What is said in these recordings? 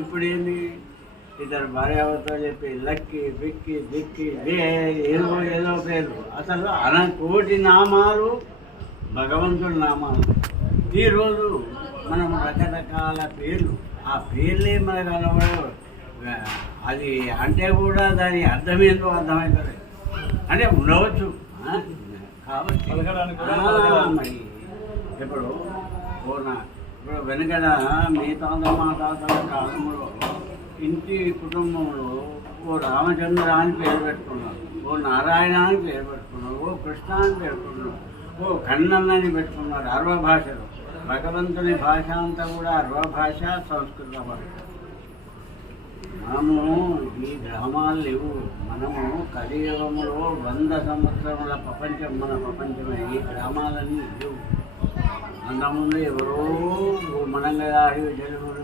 ఇప్పుడు ఏంది ఇద్దరు భార్యాభర్తలు చెప్పి లక్కి బిక్కి దిక్కి ఏదో ఏదో పేరు. అసలు అన కోటి నామాలు భగవంతుడి నామాలు. ఈరోజు మనం రకరకాల పేర్లు ఆ పేర్లే మనకు కనబడవు అది అంటే కూడా దాని అర్థం ఏంటో అర్థమవుతుంది అంటే ఉండవచ్చు? కాబట్టి. మరి ఇప్పుడు ఇప్పుడు వెనకడ మీ తాత మా తాతల కాలంలో ఇంటి కుటుంబంలో ఓ రామచంద్ర అని పేరు పెట్టుకున్నారు ఓ నారాయణ అని పేరు పెట్టుకున్నారు ఓ కృష్ణ అని పెట్టుకున్నారు ఓ కన్నన్నని పెట్టుకున్నారు అర్వ భాషలో. భగవంతుని భాష అంతా కూడా అర్వ భాష సంస్కృత భాష. మనము ఈ గ్రామాలు లేవు. మనము కలియుగంలో వంద సంవత్సరముల ప్రపంచం మన ప్రపంచమే. ఈ గ్రామాలన్నీ లేవు. అంతకుముందు ఎవరో మనం కదా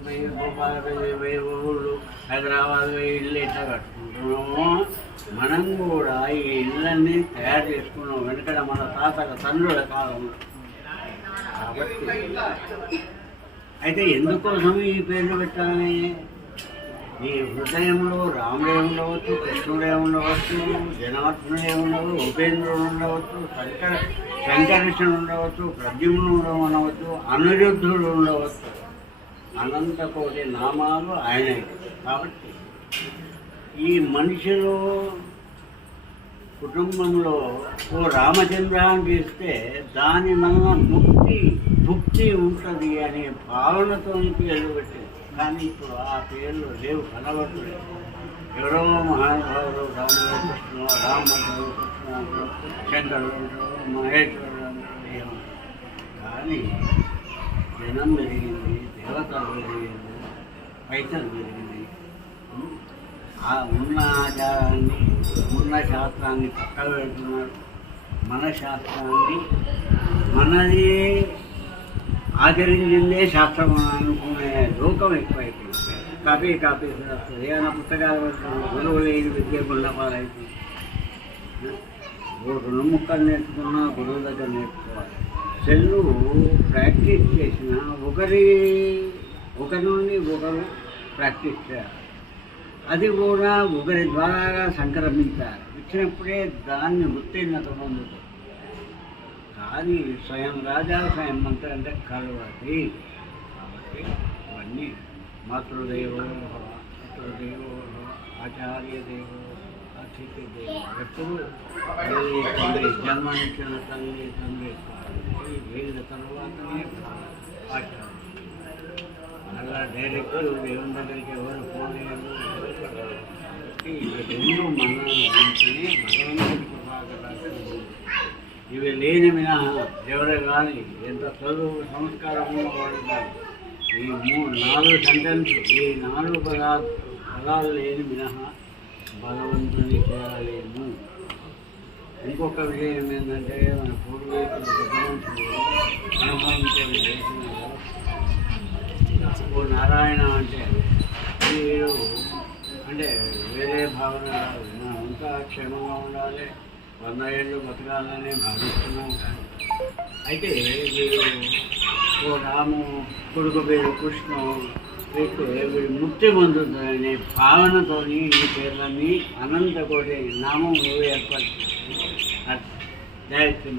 పోయి భోపాల పోయి పోయి ఊళ్ళు హైదరాబాద్ పోయి ఇల్లు ఎట్లా కట్టుకుంటున్నామో మనం కూడా ఈ ఇళ్ళన్నీ తయారు చేసుకున్నాం. వెనకడ మన తాతల తండ్రుల కాలంలో. కాబట్టి అయితే ఎందుకోసం ఈ పేర్లు పెట్టాలని? ఈ హృదయంలో రాముడే ఉండవచ్చు కృష్ణుడే ఉండవచ్చు జనార్దనుడే ఉండవచ్చు ఉపేంద్రుడు ఉండవచ్చు శంకర శంకరేశ్వరుడు ఉండవచ్చు ప్రద్యుమ్నుడు ఉండవచ్చు అనిరుద్ధుడు ఉండవచ్చు. అనంత కోటి నామాలు ఆయన. కాబట్టి ఈ మనిషిలో కుటుంబంలో ఓ రామచంద్ర అని చేస్తే దాని వలన ముక్తి భుక్తి ఉంటుంది అనే భావనతో పేరు పెట్టింది కానీ ఇప్పుడు ఆ పేర్లు లేవు కనబడలేదు. ఎవరో మహానుభావులు రాముడు కృష్ణ రాముడు కృష్ణ శంకరుడు మహేశ్వరుడు అంటారు కానీ జనం పెరిగింది దేవతలు పెరిగింది పైసలు పెరిగింది. ఆ ఉన్న ఆచారాన్ని ఉన్న శాస్త్రాన్ని పక్క పెడుతున్నారు. మన శాస్త్రాన్ని మనది ఆచరించిందే శాస్త్రం అనుకునే లోకం ఎక్కువైపోయింది. కాపీ కాపీ శాస్త్రం ఏమైనా పుస్తకాలు గురువు లేని విద్య గుండపాలైతే ఓ రెండు ముక్కలు నేర్చుకున్నా గురువు దగ్గర నేర్చుకోవాలి. సెల్లు ప్రాక్టీస్ చేసిన ఒకరి ఒకరి నుండి ఒకరు ప్రాక్టీస్ చేయాలి. అది కూడా ఒకరి ద్వారా సంక్రమించాలి. ఇచ్చినప్పుడే దాన్ని ఉత్తీర్ణత పొందుతుంది కానీ స్వయం రాజా స్వయం మంత్రి అంటే కలవది కాబట్టి ఇవన్నీ మాతృదేవో భవ, పితృదేవో భవ, ఆచార్య దేవో భవ, అతిథి దేవో ఎప్పుడు తల్లి తండ్రి జన్మనిచ్చిన తల్లి తండ్రి ఈ వీళ్ళ తర్వాతనే ఆచార్య అలా డైరెక్ట్ దేవుని దగ్గరికి ఎవరు ఫోన్ చేయరు కాబట్టి ఇవి రెండు మన గురించినే భగవంతుడి కృపాకటాక్షం ఇవి లేని మినహా ఎవరు కానీ ఎంత చదువు సంస్కారం ఉన్నవాడు కానీ. ఈ మూడు నాలుగు సెంటెన్స్ ఈ నాలుగు పదాలు పదాలు లేని మినహా భగవంతుని చేరలేము ఇంకొక విషయం ఏంటంటే మన పూర్వీకులు అనుభవించే అనుభవించేది ఓ నారాయణ అంటే మీరు అంటే వేరే భావన మనం ఇంకా క్షేమంగా ఉండాలి. వంద ఏళ్ళు బతకాలని భావిస్తున్నాం కానీ. అయితే వీడు ఓ రాము కొడుకు పేరు కృష్ణ వీడు వీడు ముక్తి పొందుతుందనే భావనతో ఈ పేర్లన్నీ అనంతకోటి నామం ఏర్పడుతుంది దయచేసి